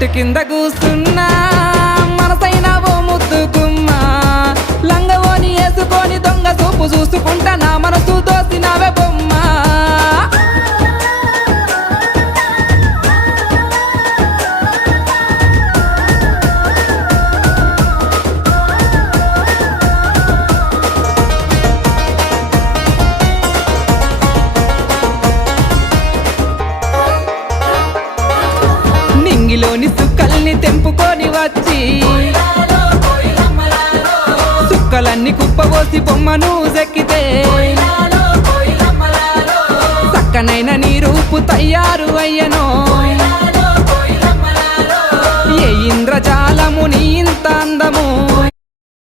చెట్టు కింద కూస్తున్నా మనసైన ఓ ముద్దుకుమ్మా లంగవోని వేసుకొని దొంగ చూపు చూసుకుంటా నా మనసు దోసినవే బొమ్మ నింగిలోని సుక్కల్ని తెంపుకొని వచ్చి సుక్కలన్నీ కుప్పబోసి బొమ్మను చెక్కితే చక్కనైన నీ రూపు తయారు అయ్యనో ఏ ఇంద్రజాలము నీ ఇంత అందము